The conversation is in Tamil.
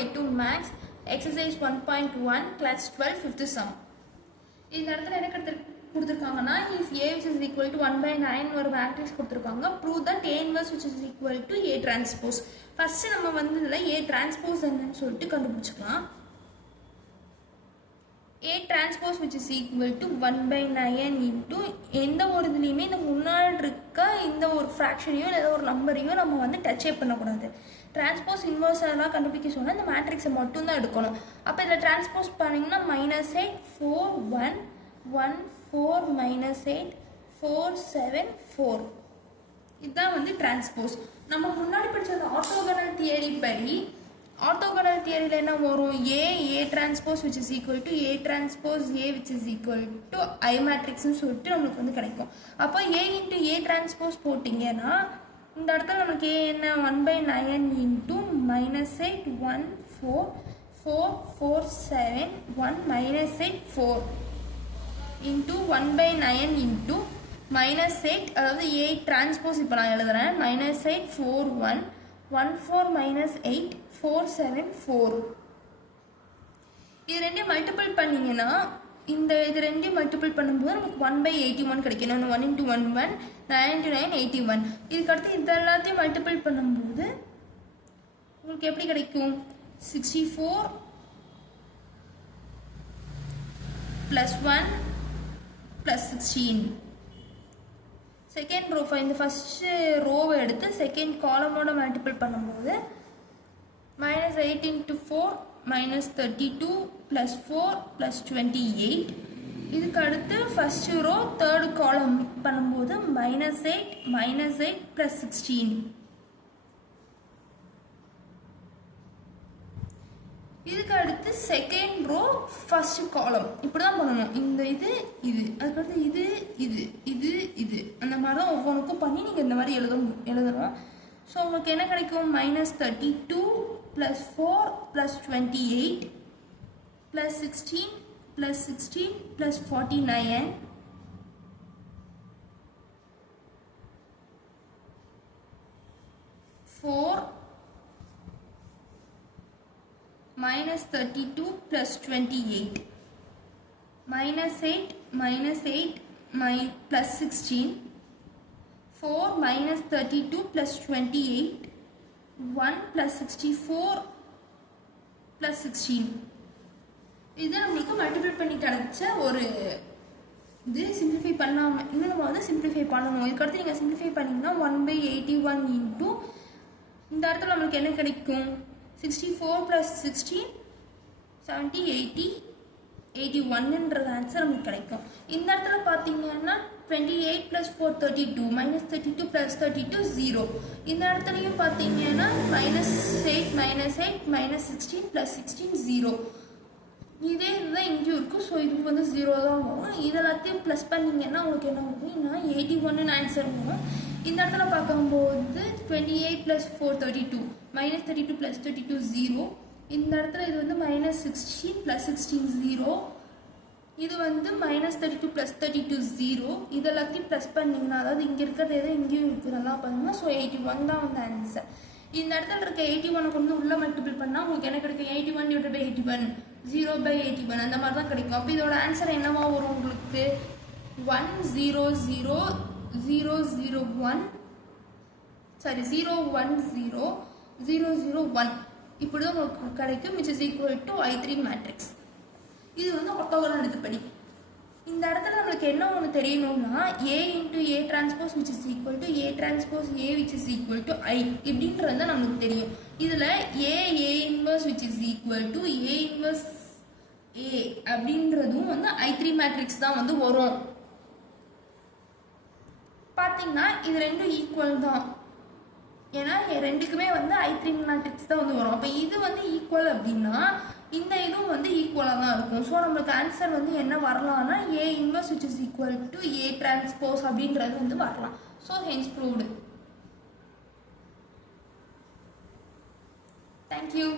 Y2 Max exercise 1.1 class 12 fifth sum. இந்த இடத்துல என்ன கொடுத்திருக்காங்கன்னா if A which is equal to 1 by 9 ஒரு மேட்ரிக்ஸ் கொடுத்திருக்காங்க prove that A inverse which is equal to A transpose. First நம்ம வந்து இதுல A transpose என்னன்னு சொல்லிட்டு கண்டுபிடிச்சுக்கலாம். A transpose which is equal to 1 by 9 into எந்த ஒரு இதுலையுமே இந்த முன்னாடி இருக்க இந்த ஒரு ஃப்ராக்ஷனையோ இல்லை ஒரு நம்பரையோ நம்ம வந்து டச்சே பண்ணக்கூடாது. டிரான்ஸ்போஸ் இன்வர்ஸ் எல்லாம் கண்டுபிடிக்க சொன்னால் இந்த மேட்ரிக்ஸை மட்டும் தான் எடுக்கணும். அப்போ இதில் டிரான்ஸ்போஸ் பண்ணிங்கன்னா -8 4 1 1 4 -8 4 7 4 இதுதான் வந்து டிரான்ஸ்போஸ். நம்ம முன்னாடி படிச்ச ஆர்த்தோகனல் தியரி படி ஆர்த்தோகனல் தியரியில் என்ன வரும்? A transpose which is equal to A transpose A which is equal to I matrixன்னு சொல்லிட்டு நம்மளுக்கு வந்து கிடைக்கும். அப்போ A into A transpose போட்டிங்கன்னா இந்த இடத்துல நமக்கு A என்ன 1 by 9 into -8 1 4 4 4 7 1 -8 4 into 1 by 9 into -8 அதாவது A transpose இப்போ நான் எழுதுறேன் -8 4 1 1 4 -8 4 7 4 இது ரெண்டையும் மல்டிபிள் பண்ணிங்கன்னா இந்த இது ரெண்டையும் மல்டிபிள் பண்ணும்போது நமக்கு 1 by 81 கிடைக்கும். 1 into 1 1 9 into 9 81. இதுக்கு அடுத்து இது எல்லாத்தையும் மல்டிபிள் பண்ணும்போது உங்களுக்கு எப்படி கிடைக்கும்? 64 plus 1 plus 16. செகண்ட் ரோ இந்த ஃபர்ஸ்ட் ரோவை எடுத்து செகண்ட் காலமோட மல்டிபிள் பண்ணும்போது -8 into 4 -32 plus 4 plus 28. இதுக்கு அடுத்து ஃபர்ஸ்ட் ரோ தேர்ட் காலம் பண்ணும்போது -8 plus 16. இதுக்கு அடுத்து செகண்ட் ரோ ஃபர்ஸ்ட் காலம் இப்படி தான் பண்ணணும். இந்த இது அதுக்கடுத்து இது அந்த மாதிரி தான் ஒவ்வொன்றுக்கும் பண்ணி நீங்கள் இந்த மாதிரி எழுதணும். ஸோ உங்களுக்கு என்ன கிடைக்கும்? -32 plus 4 plus 28 plus 16 plus 16 plus 49 4 -32 plus 28 -8 plus 16 4 -32 plus 28 1 plus 64 plus 16. இது நம்மளுக்கு மல்டிபிள் பண்ணி கிடைச்ச ஒரு இது. சிம்பிளிஃபை பண்ணாமல் இன்னும் நம்ம வந்து சிம்பிளிஃபை பண்ணணும். இதுக்கடுத்து நீங்கள் சிம்பிளிஃபை பண்ணிங்கன்னா 1 by 81 into இந்த இடத்துல நம்மளுக்கு என்ன கிடைக்கும்? 64 plus 16 70 80 81ன்றது ஆன்சர் நமக்கு கிடைக்கும். இந்த இடத்துல பார்த்தீங்கன்னா 28 plus 4 32 -32 plus 32 0. இந்த இடத்துலையும் பார்த்தீங்கன்னா -8 -16 plus 16 0. இதே இதுதான் இங்கேயும் இருக்கும். ஸோ இதுக்கு வந்து 0 தான் வரும். இதெல்லாத்தையும் ப்ளஸ் பண்ணிங்கன்னா உங்களுக்கு என்ன வருதுன்னா 81ன்னு ஆன்சர் வரும். இந்த இடத்துல பார்க்கும்போது 28 plus 4 32 -32 plus 32 0. இந்த இடத்துல இது வந்து -16 plus 16 0. இது வந்து -32 plus 32 0. இது எல்லாத்தையும் ப்ளஸ் பண்ணிங்கன்னா அதாவது இங்கே இருக்கிறது எது இங்கேயும் இருக்கிறதெல்லாம் பார்த்தீங்கன்னா ஸோ 81 தான் வந்து ஆன்சர். இந்த இடத்துல இருக்க 81 கொண்டு உள்ள மல்டிபிள் பண்ணால் உங்களுக்கு என்ன கிடைக்கும்? 81 divided by 81 0 by 81 அந்த மாதிரி தான் கிடைக்கும். அப்போ இதோட ஆன்சர் என்னவா வரும் உங்களுக்கு? 1 0 0 0 0 1 சாரி 0 1 0 0 0 1 இப்படி தான் உங்களுக்கு கிடைக்கும். which is equal to I3 matrix. இது வந்து ஆர்த்தோகனல் இதுபடி. இந்த இடத்துல நம்மளுக்கு என்ன ஒன்று தெரியணும்னா A into A transpose which is equal to A transpose A which is equal to I இப்படின்றது தான் நம்மளுக்கு தெரியும். இதில் A inverse which is equal to A inverse A அப்படின்றதும் வந்து I3 மேட்ரிக்ஸ் தான் வந்து வரும். பார்த்தீங்கன்னா இது ரெண்டும் ஈக்குவல் தான். ஏன்னா ரெண்டுக்குமே வந்து I3 மேட்ரிக்ஸ் தான் வந்து வரும். அப்போ இது வந்து ஈக்குவல் அப்படின்னா இந்த இதுவும் வந்து ஈக்குவலாக தான் இருக்கும். ஸோ நம்மளுக்கு ஆன்சர் வந்து என்ன வரலாம்னா A inverse which is equal to A transpose அப்படின்றது வந்து வரலாம். So hence proved. Thank you.